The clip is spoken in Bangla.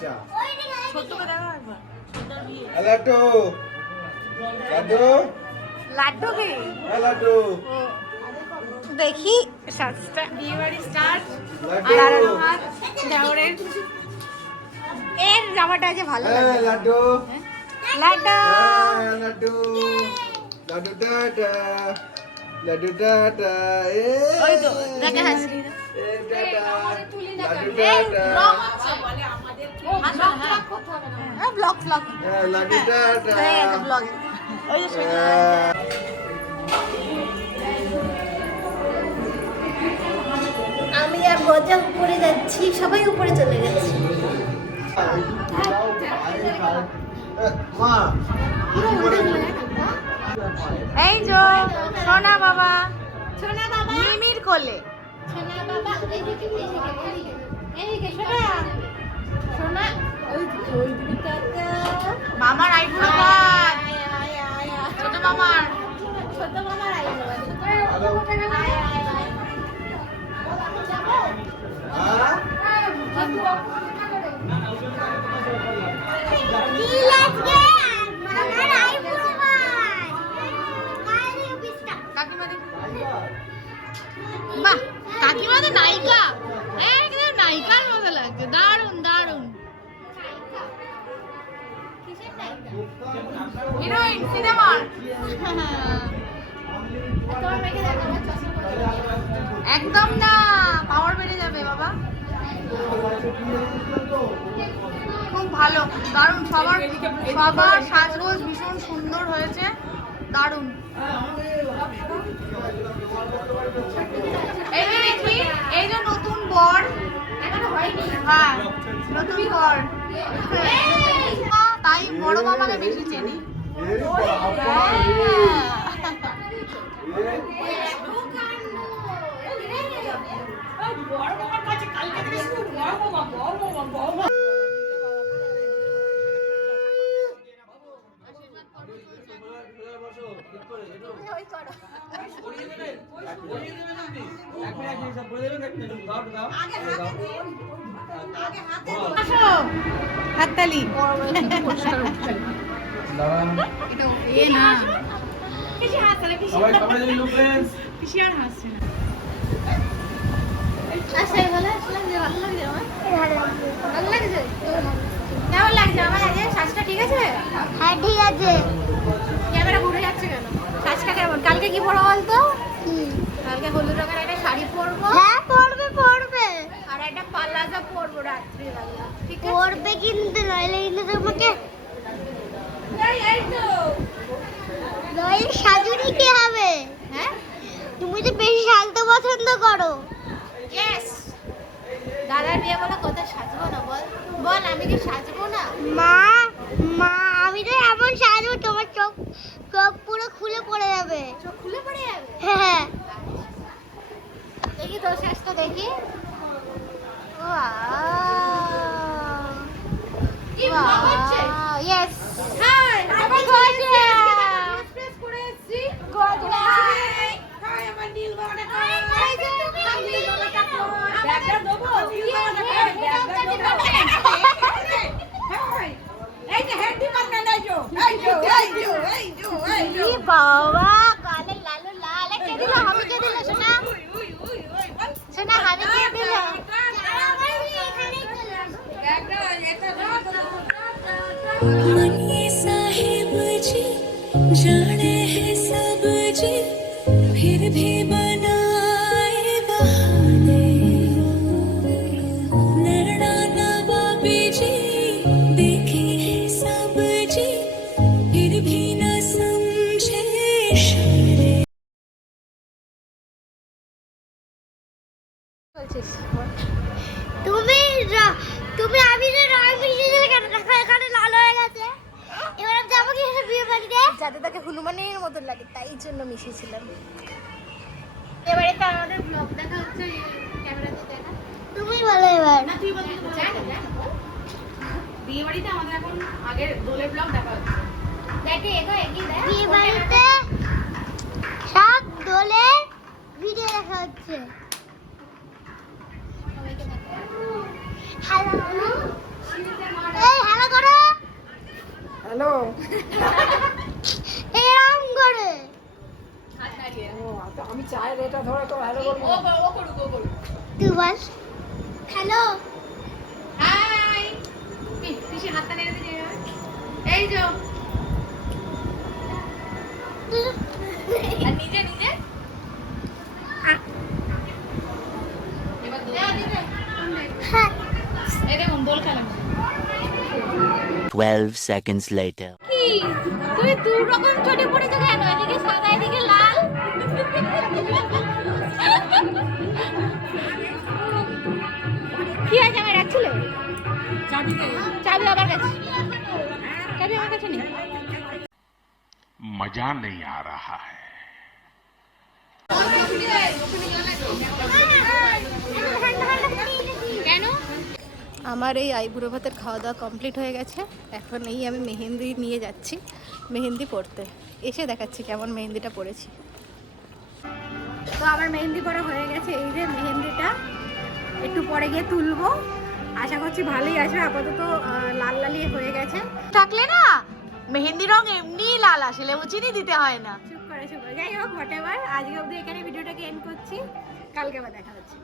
বাচ্চা ছোটকে দেখো একবার লাড্ডু লাড্ডু লাড্ডু কি লাড্ডু দেখি সাজটা বিয়ে বাড়ি স্টার্ট লাড্ডু দেওরের এর জামাটা আছে ভালো হ্যাঁ লাগে লাড্ডু লাড্ডু হ্যাঁ লাড্ডু লাড্ডু টাটা লাড্ডু টাটা এ ওই তো দেখে হাসি এ tata laddu tata blog blog হ্যাঁ লাড্ডু টাটা হয়ে গেছে ব্লগ ওই যে আমি আর গজা উপরে যাচ্ছি, সবাই উপরে চলে গেছে। মা এই যে সোনা বাবা সোনা বাবা, মিমির কোলে সোনা বাবা, এইদিকে এইদিকে সোনা সোনা, ওই দিকে মামার আইফোন কাট ছোট মামার ছোট মামার আইলো। কাকিমা দেখি বাহ কাকিমা তো নায়িকা একদম নায়িকার মতো লাগছে দারুণ দারুণ হিরোইন সিনেমার একদম না পাওয়ার বেড়ে যাবে বাবা খুব ভালো দারুণ সবার সবার সাজগোজ ভীষণ সুন্দর হয়েছে দারুণ এই যে দেখি এই যে নতুন বর হ্যাঁ নতুন বর তাই বড় মামাকে বেশি চেনি হাততালি এ না পিসি হাসছে না পিসি আর হাসছে না আচ্ছা ভালো লাগছে, ভালো লাগছে আমার, ভালো লাগছে। কেমন লাগছে আমার আগে শ্বাসটা ঠিক আছে? হ্যাঁ ঠিক আছে। ক্যামেরা ঘুরে যাচ্ছে কেন? শ্বাসটা কেমন? কালকে কি পরবো বলতো? কালকে হলুদ রঙের একটা শাড়ি পরবো। হ্যাঁ পরবে পরবে। আর একটা পালাজা পরবো রাত্রিবেলা। ঠিক আছে? পরবে কিন্তু নইলে কিন্তু তোমাকে এই তো নইলে সাজুনি কি হবে? হ্যাঁ তুমি তো বেশি সাজতে পছন্দ করো। ইয়েস দাদার বিয়ে বলে কোথায় সাজবো না বল বল আমি কি সাজবো না? মা মা আমি তো এমন সাজবো তোমার চোখ চোখ পুরো খুলে পড়ে যাবে। চোখ খুলে পড়ে যাবে? হ্যাঁ দেখি তোর শ্বাসটা দেখি। ইয়েস হাই আমি গজা প্রেস করে এসেছি গজা হাই আমার নীল বাবাটা হাই তুমি নীল বাবাটা ব্যাগটা দেবো নীল বাবাটা ব্যাগটা দেবো হাই এই যে হেডি মারনা নাইজো এই বাবা গালে লালু লাল কে দিল আমি কে দিল সোনা সোনা আমি কে দিল मन ये साहिब जी जाने हैं सब जी फिर भी बनाए बहाने नैना नवाबी जी देखे हैं सब जी फिर भी न समझे इशारे তুমি আমি যে রং মিশিয়ে কেন দেখো এখানে লাল হয়ে গেছে এবার আমি যাবো কি বিয়ে বাড়িতে যাতে তাকে হনুমানের মতো লাগে তাই জন্য মিশিয়েছিলাম এবারে তো আমাদের ব্লগ দেখা হচ্ছে ক্যামেরাতে দেখা তুমি বলো এবার না তুই বলবি বিয়ে বাড়িতে আমাদের এখন আগের দোলের ব্লগ দেখা হচ্ছে দেখে এগো এগিয়ে দেখ বিয়ে বাড়িতে সব দোলে ভিডিও দেখা হচ্ছে হ্যালো হ্যালো এরকম করে আমি চায়ের এটা ধরে তো হ্যালো বলবো তুই বল হ্যালো হাই পিসি হাতটা নেড়ে দিলে এই যে আর নিজে নিজে এবার হ্যাঁ এই দেখুন দোল খেলা 12 seconds later. কি তুই দু রকম চটি পড়েছো কেন এদিকে সাদা এদিকে লাল কি আছে আমার রাখছিল চাবি আমার কাছে চাবি আমার কাছে নেই मजा नहीं आ रहा है। কেন আমার এই আইবুড়ো ভাতের খাওয়া দাওয়া কমপ্লিট হয়ে গেছে। এখন এই আমি মেহেন্দি নিয়ে যাচ্ছি মেহেন্দি পরতে। এসে দেখাচ্ছি কেমন মেহেন্দিটা পরেছি। তো আমার মেহেন্দি পরা হয়ে গেছে। এই যে মেহেন্দিটা একটু পরে গিয়ে তুলবো, আশা করছি ভালোই আসবে। আপাতত লাল লালই হয়ে গেছে। থাকলে না মেহেন্দি রং এমনি লাল আসে, লেবু চিনি দিতে হয় না। চুপ করে যাই হোক হোয়াট এভার, আজকে অবধি এখানে ভিডিওটাকে এন্ড করছি। কালকে আবার দেখা হচ্ছে।